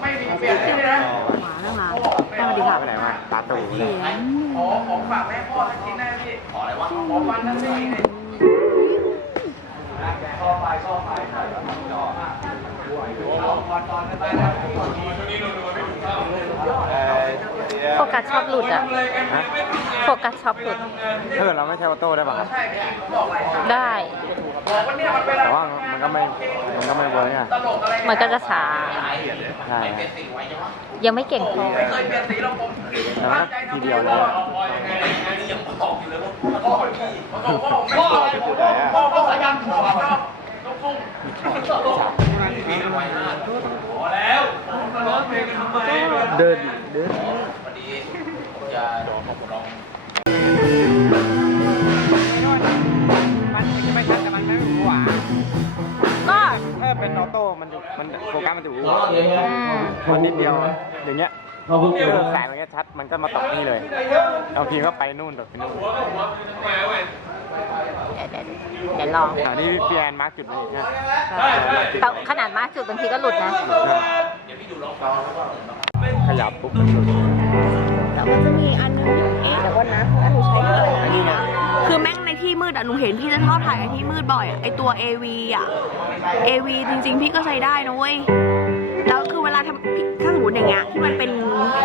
ไม่มีเปลี่ยนที่นะหมาแล้วหมาแม่มาดีค่ะไปไหนมาตาตู่เลยขอของฝากแม่พ่อให้กินแน่พี่ขออะไรวะขอฟันทั้งชิ้นชอบไปชอบไปใส่แล้วมันจ่อมากตอนตอนกันไปแล้วช่วงนี้เรา กัสชอบหลุดอะโฟกัสชอบหลุด ถ้าเกิดเราไม่ใช้ออโต้ได้ป่ะครับใช่พี่ผมบอกอะไรได้บอกว่าเนี่ยมันเป็นแต่ว่ามันก็ไม่มันก็ไม่เวิร์กอะตลกอะไรมันก็จะช้า ใช่ยังไม่เก่งพอไม่เคยเปลี่ยนสีหรอกผมแต่ว่าทีเดียวเลยอะพ่อพี่พ่อพ่อพ่อพ่อสายันหัวลูกทุ่งพอแล้วมาร้องเพลงกันทำไมเดินเดินจะโดน ผมร้องมันไม่ชัดแต่มันไม่หวาก็ถ้าเป็นออโต้มันจะมันโฟกัสมันจะหวามันนิดเดียวอย่างเงี้ยเออสายมันก็ชัดมันก็มาตกนี่เลยเอาทีก็ไปนู่นตกไปนู่นเดี๋ยวลองอ่านี่พี่แอนมาร์กจุดนี้นะแต่ขนาดมากจุดบางทีก็หลุดนะ ขยับปุ๊บมันหลุดแต่มันจะมีอันนึงเอ๊ะเดี๋ยวก่อนนะอันหนูใช้คืออะไรนี่นะคือแม่งในที่มืดอะหนูเห็นพี่จะชอบถ่ายในที่มืดบ่อยอะไอตัว AV อะ AV จริง ๆ พี่ก็ใช้ได้นะเว้ยแล้วคือเวลาทำถ้าสมมติอย่างเงี้ยที่มันเป็น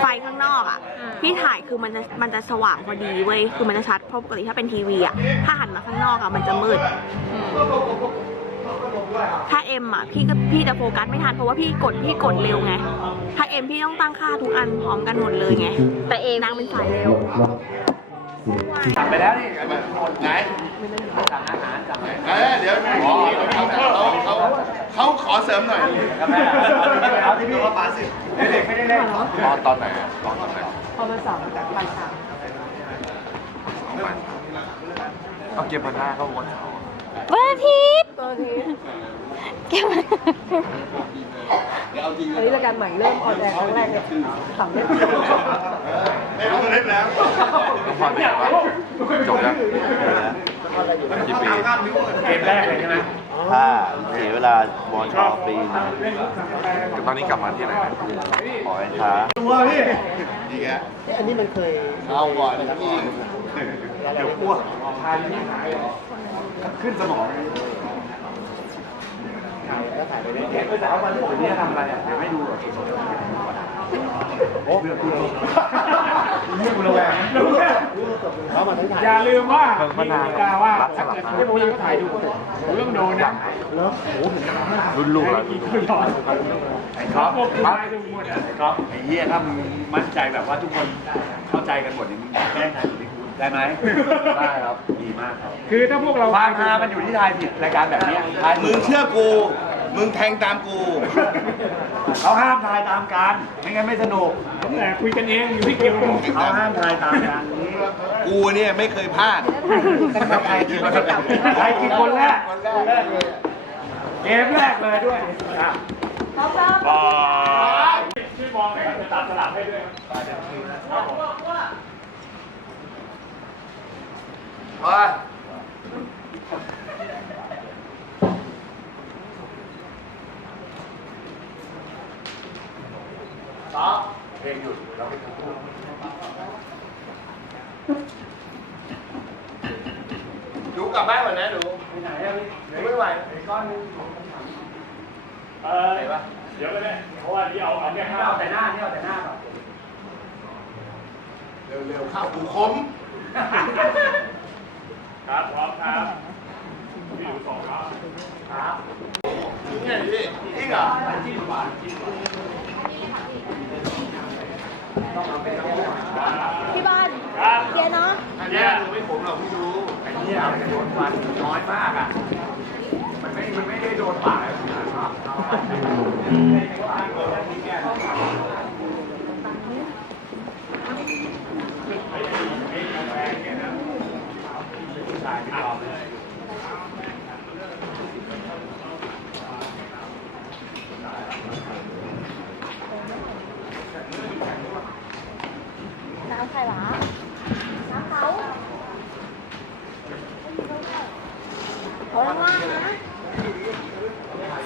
ไฟข้างนอกอะพี่ถ่ายคือมันจะมันจะสว่างพอดีเว้ยคือมันจะชัดเพราะปกติถ้าเป็นทีวีอะถ้าหันมาข้างนอกอะมันจะมืด ถ้าเอ็มอะพี่ก็พี่จะโฟกัสไม่ทันเพราะว่าพี่กดพี่กดเร็วไง ถ้าเอ็มพี่ต้องตั้งค่าทุกอันพร้อมกันหมดเลยไง แต่เองนางเป็นสายเร็วสั่งไปแล้วนี่ไหนสั่งอาหารสั่งไหนเอ้ยเดี๋ยวเขาเขาเขาขอเสริมหน่อยเอาที่พี่มาสิเด็กไม่ได้เล่นตอนตอนไหนอะตอนตอนไหนเอาเกียร์พันหน้าเข้าวนวั นอาทิตย์เก็บอันนี้รายการใหม่เริ่มออนแอร์ครั้งแรกเลยขำเลยไม่รู้เล่นแล้วพอเป็นไงวะจบแล้วกี่ปีเกมแรกเลยใช่ไหมถ้าเสียเวลาบอชอปีนึงตอนนี้กลับมาที่ไหนนะขอให้ช้าดีแกอันนี้มันเคยเอาก่อนนะพี่เดี๋ยวอ้วกขึ้นสมอง นี่ทำอะไรอะเดี๋ยวไม่ดูหรอโอ้เรื่องกูรู้เรื่องกูระแวงอย่าลืมว่าเพิ่งมานานกาว่ารับสลับมาที่ผมยังถ่ายดูผมต้องโดนนะรุ่นลูกแล้วไอ้ครับปั๊บไอ้ครับไอ้เหี้ยถ้ามึงมั่นใจแบบว่าทุกคนเข้าใจกันหมดนี่มึงแกล้งทายผิดให้กู ได้ไหมได้ครับดีมากครับคือถ้าพวกเราความฮามันอยู่ที่ทายผิดรายการแบบเนี้ยทายผิมึดงเชื่อกู มึงแทงตามกู เขาห้ามทายตามกันไม่งั้นไม่สนุกแต่คุยกันเองอยู่ที่เกี่ยวเขาห้ามทายตามกันกูเนี่ยไม่เคยพลาดใครกินใครกินคนแรกคนแรกเลยเกมแรกเลยด้วยอะบอยช่วยมองหน่อยครับจะตัดสลับให้ด้วย ไปสามเพลงหยุดเราไปคู่ดูกลับบ้านก่อนนะดูไม่ไหวไอ้ก้อนนึงเออเดี๋ยวเลยแม่เพราะว่าที่เอาเอาแค่ข้าวแต่หน้านี่เอาแต่หน้าก่อนเร็วๆเข้ากูคม ครับพร้อมครับพี่อยู่สองครับครับเนี่ยดิพี่จริงเหรอพี่บ้านครับเกียร์เนาะอันเนี้ยดูไม่ผมหรอกพี่ดูไอ้เนี่ยโดนฟันน้อยมากอะมันไม่มันไม่ได้โดนปากนะครับผู้ชายไม่ยอมเลย น้ำใครวะน้ำเขาเขาล่างนะ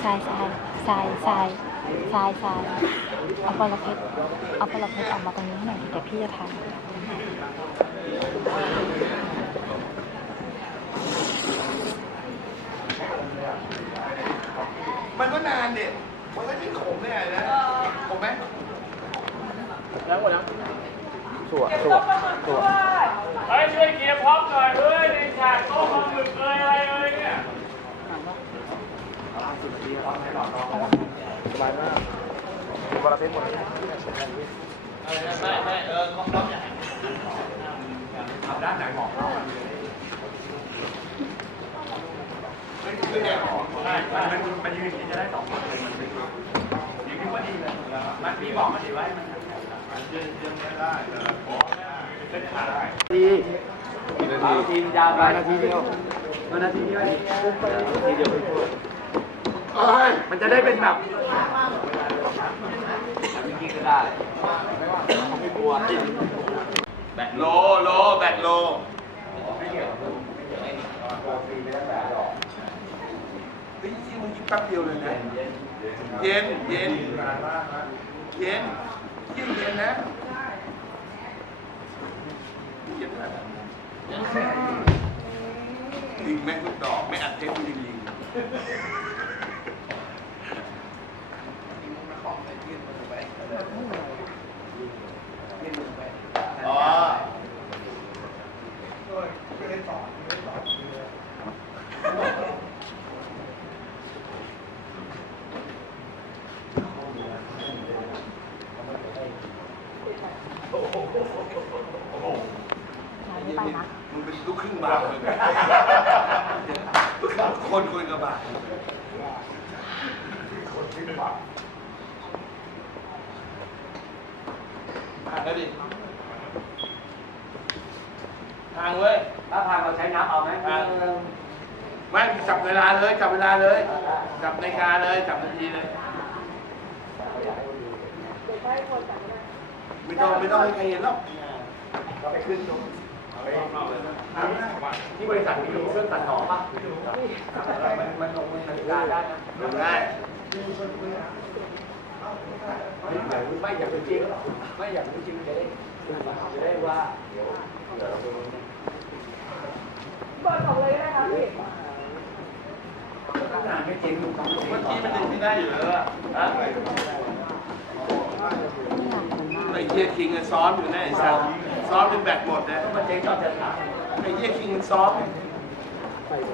ทรายทรายทรายทรายทรายทรายเอาปลาเพชรเอาปลาเพชรออกมาตรงนี้ให้หน่อยเดี๋ยวพี่จะทำ มันก็นานเด็ดมันก็ยิ่งขมเนี่ยนะขมไหม สัวสัวสัว เฮ้ยช่วยเคลียร์พร็อพหน่อยเฮ้ยในฉากโต๊ะปลาหมึกเอ้ยอะไรเอ้ยเนี่ย สบายมากดูบ อลเพชรหมดด้านไหนบอกเราคือแดงออกใช่มันมันยืนอย่างนี้จะได้สองคนเลยมันเป็นยืนขึ้นมาดีเลยมันพี่บอกมันดีไว้มันมันยืนยืนไม่ได้เส้นขาได้ดีทีมยาวไปนาทีเดียวนาทีเดียวทีเดียวมันจะได้เป็นแบบ แบตโลโลแบตโลเฮ้ยที่มึงกินแป๊บเดียวเลยนะ เย็น เย็น เย็นยิ่งเย็นนะเย็นนะยิงแม่งทุกดอก ไม่อัดเทปยิงยิง อ๋อ ไม่ไปนะมึงเป็นลูกครึ่งบาทเลยคนคุยกับบาทคนครึ่งบาททางก็ดิทางเว้ยถ้าทางเราใช้น้ำเอาไหมทางไม่จับเวลาเลยจับเวลาเลย จับนาฬิกาเลยจับนาทีเลยไม่ต้องไม่ต้องให้ใครเห็นหรอกเราไปขึ้นตรงที่บริษัทมีเครื่องตัดหนอป่ะมันมันลงมันนาฬิกาได้นะทำได้ไม่อยากเป็นจริงไม่อยากเป็นจริงจะได้จะได้ว่าไม่จริงถูกต้องเมื่อกี้มันดึงไม่ได้อยู่แล้วอะฮะไอ้เหี้ยคิงอะซ้อมอยู่นะไอ้สัตว์ซ้อมจนแบตหมดนะมันเจ๊ชอบจะถามไอ้เหี้ยคิงมันซ้อม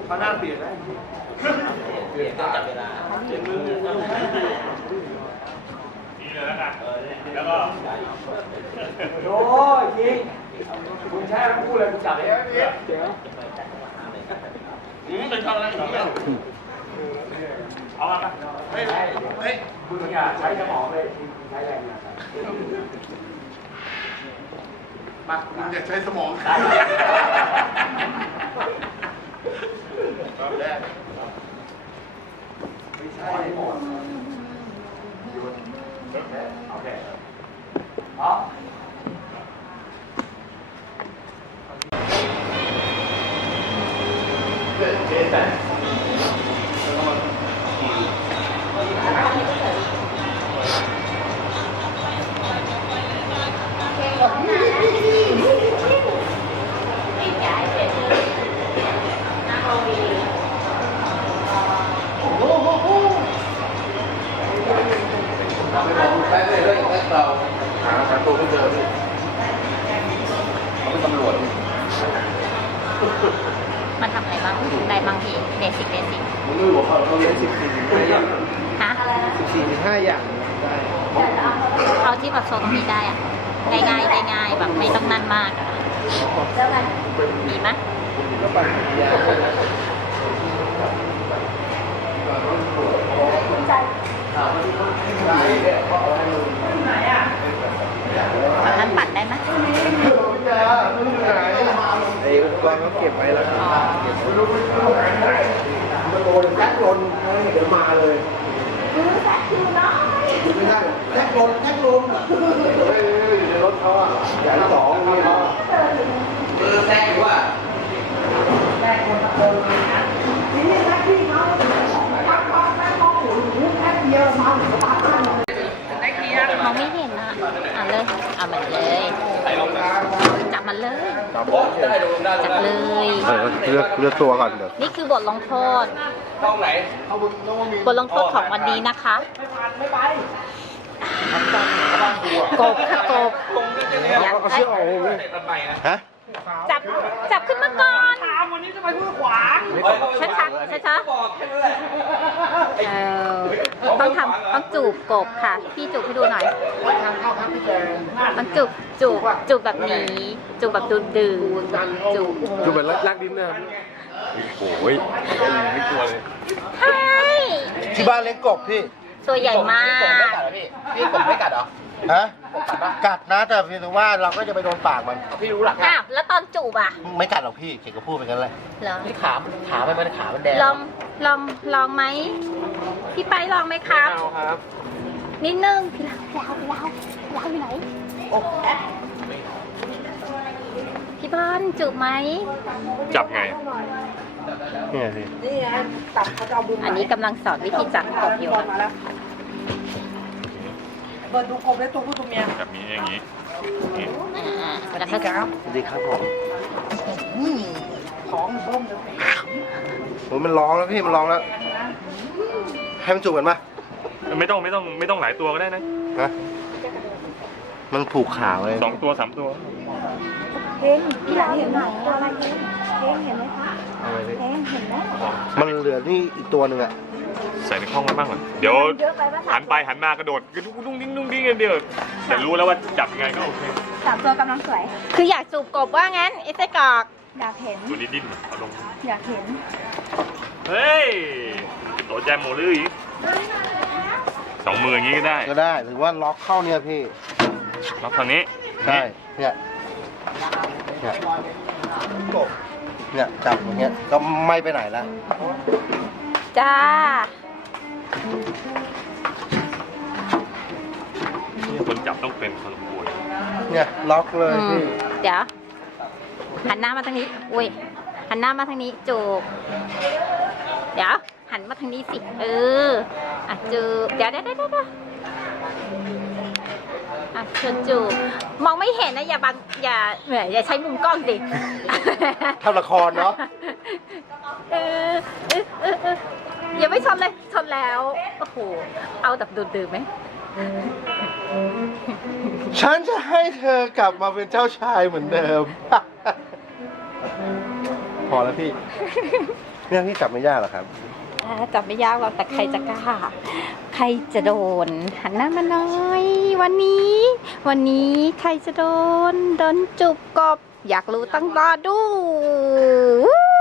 เขาหน้าเปลี่ยนนะเปลี่ยนต้องจับเวลาเปลี่ยนมือนี่เลยแล้วกันแล้วก็โอ้ยจริงคุณใช่ทั้งคู่เลยคุณจับเลยเจ๋งอืมเป็นทองอะไรอย่างเงี้ย เอามาปะเฮ้ยเฮ้ยคุณอย่าใช้สมองเลยใช้แรงงานมามึงอย่าใช้สมองตอนแรกไม่ใช่หมดโอเคเพ ราะใช้เลยเรื่องแค่เราหาหาตัวไม่เจอพี่เขาเป็นตำรวจมันทำอะไรบ้างได้บางทีเบสิกเบสิกมึงไม่รู้เขาเขาเรียนสิบสี่ถึงห้าอย่างฮะสิบสี่ถึงห้าอย่างได้เอาที่แบบโซนตรงนี้ได้อะง่ายๆง่ายๆแบบไม่ต้องนั่นมากอะมีไหมก็ปั่นยาตอนนั้น ปัดได้ไหมไอ้อุปกรณ์เขาเก็บไว้แล้วครับอ๋อมันโดนแจ็คลนเดี๋ยวมาเลยไม่ได้แจ็คลนแจ็คลนอยู่ในรถเขาอะอย่างที่สองนี่เขา เออแซกว่า เมันเลย เอามันเลย จับมัน เลยได้ดูได้จับเลย เออเลือกเลือกตัวก่อนเดี๋ยวนี่คือบทลงโทษ ห้องไหน บทลงโทษของวันนี้นะคะกบค่ะกบอยากได้ฮะ จับจับขึ้นมาก่อนถามวันนี้จะไปพูดขวางช้าช้าช้าช้าๆเออต้องทำต้องจูบกบค่ะ พี่จูบให้ดูหน่อยต้องจูบจูบจูบแบบนี้จูบแบบดูดื้อจูบดูเหมือนรักดินนะโอ้ยใช่ที่บ้านเลี้ยงกบพี่ ตัวใหญ่มากพี่ผมไม่กัดเหรอ ฮะกัดนะแต่เพียงแต่ว่าเราก็จะไปโดนปากมัน พี่รู้หลักอ้าวแล้วตอนจูบอะไม่กัดหรอกพี่เก่งก็พูดไปกันเลยเหรอนี่ขาขาไม่มันขามันแดงลองลองลองไหมพี่ไปลองไหมครับ เอาครับนิดนึงพี่ลาวพี่ลาวพี่ลาวพี่ลาวอยู่ไหนพี่บอลจูบไหม จับไงเนี่ยพี่นี่ไงตับเขาจะเอาบุญอันนี้กำลังสอนวิธีจับกบอยู่มาแล้ว เปิดดูกบได้ตัวผู้ตัวเมียแบบนี้อย่างนี้อ่าแล้วก็ดีครับผมของเบิ้มเลยโอ้ยมันร้องแล้วพี่มันร้องแล้ว ให้มันจูบกันปะไม่ต้องไม่ต้องไม่ต้องหลายตัวก็ได้นะฮะมันผูกขาเลยสองตัวสามตัวเฮงพี่หลานเห็นไหนอะไรเฮงเฮงเห็นไหมคะเอาไว้พี่เฮงเห็นไหมมันเหลือนี่อีกตัวหนึ่งอะ ใส่ในห้องไว้บ้างก่อนเดี๋ยวเยอะไปป่ะหันไปหันมากระโดดกระดุกดุ้งดิ้งดุ้งดิ้งกันเดียวแต่รู้แล้วว่าจับยังไงก็โอเคสามตัวกำลังสวย คืออยากจูบกบว่างั้นไอ้ไส้กรอกอยากเห็นตัวนี้ดิ้นเอาลงอยากเห็น เฮ้ยโดดแจมโมลืออีกสองมืออย่างนี้ก็ได้ก็ได้หรือว่าล็อกเข้าเนี่ยพี่ล็อกทางนี้ใช่เนี่ยเนี่ยเนี่ยจับอย่างเงี้ยก็ไม่ไปไหนละ จ้าคนจับต้องเป็นคนป่วยเนี่ยล็อกเลยอืมพี่เดี๋ยว หันหน้ามาทางนี้ อุ้ย หันหน้ามาทางนี้จูบเดี๋ยว หันมาทางนี้สิ เออ อะจูบเดี๋ยวเดี๋ยวเดี๋ยวเดี๋ยวอะเชิญจูบมองไม่เห็นนะอย่าบังอย่าแหมอย่าใช้มุมกล้องสิทำละครเนาะเออเออเออเอออ ย่าไม่ชนเลย ชนแล้ว โอ้โห เอาแบบดูดื่มไหม ฉันจะให้เธอกลับมาเป็นเจ้าชายเหมือนเดิม พอแล้วพี่เนี่ยพี่จับไม่ยากหรอกครับ อ่าจับไม่ยากหรอกแต่ใครจะกล้า ใครจะโดน หันหน้ามาหน่อย วันนี้ วันนี้ใครจะโดน โดนจุบกบ อยากรู้ตั้งรอดูวู้